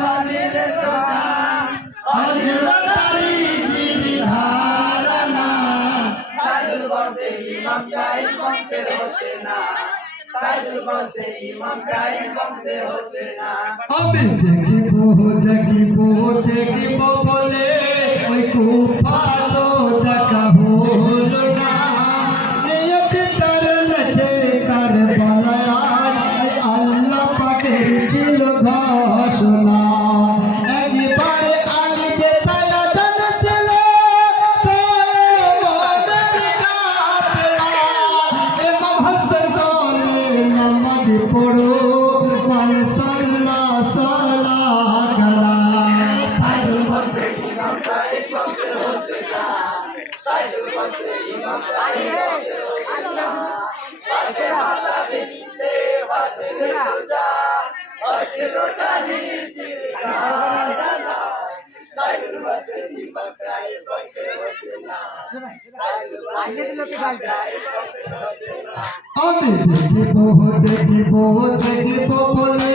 বালির দোকান হযরত আলী জির ঘরানা সাইদুল বংশে ইমাম কাইস বংশে হোসেনা সাইদুল বংশে ইমাম কাইস বংশে হোসেনা আমি দেখিব বলে ওই কুফা তো দেখা হলো না নিয়ত তার নচে কারবালায় আল্লাহ পাকের ছিল ঘোষণা একবারে আলী যে তায়া জানছিল ইমাম হাসান বলে নামাজ পড়ো মান সাল্লাহ সালাহ কালা সাইদুল বংশে ইমাম কাইস বংশে হোসেনা সাইদুল বংশে ইমাম কাইস বংশে হোসেনা ফাতেমা বিনতে ফাতেমা হযরত আলী জির ঘরানা সাইদুল বংশে ইমাম কাইস বংশে হোসেনা সাইদুল বংশে ইমাম কাইস বংশে হোসেনা আমি দেখিব বলে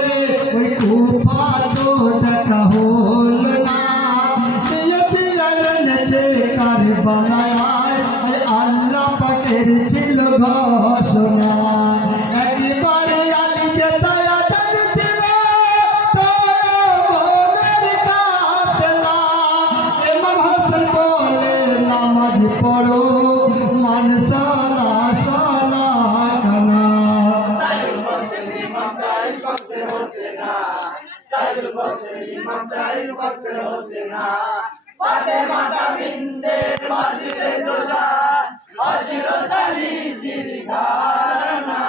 ওই কুফা তো দেখা হল না নিয়ত নচে কারবালায় আল্লাহ পাকের ছিল ঘোষণা একবারে আলী যে তায়া জানছিল মনের কাফেলা ইমাম হাসান বলে নামাজ পড়ো মান সালাহ সালাহ কালা সাইদুল বংশে ইমাম কাইস বংশে হোসেনা সাইদুল বংশে ইমাম কাইস বংশে হোসেনা ফাতেমা বিনতে ফাজিলুল্লাহ হযরত আলী জির ঘরানা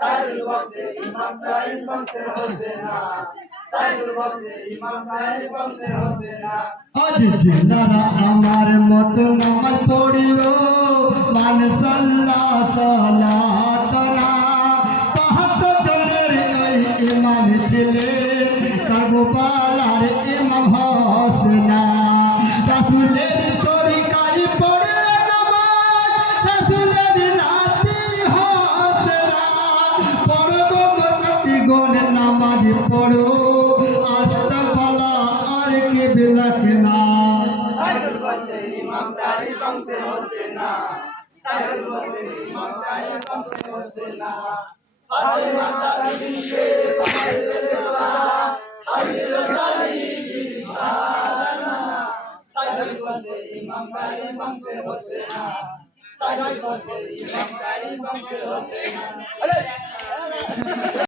সাইদুল বংশে ইমাম কাইস বংশে হোসেনা সাইদুল বংশে ইমাম কাইস বংশে হোসেনা আজ জিনারা আমার মত নামাজ পড়িল মান সাল্লাহ সালাতনা ৭৫ জনের ওই ইমাম ছিলেন কারবালার ইমাম হোসেনা রাসূলের তরিকায় পড়ল নামাজ রাসূলের নাতি হোসেনা পড়ো মুতাকিগণ নামাজ পড়ো আস্তাগফিরুল্লাহ আর কিবলাক না সাইদুল বংশে ইমাম কাইস বংশে হোসেনা সাইদুল বংশে ইমাম কাইস বংশে হোসেনা ফাতেমা বিনতে ফাজিলুল্লাহ হযরত আলী জির ঘরানা সাইদুল বংশে ইমাম কাইস বংশে হোসেনা সাইদুল বংশে ইমাম কাইস বংশে হোসেনা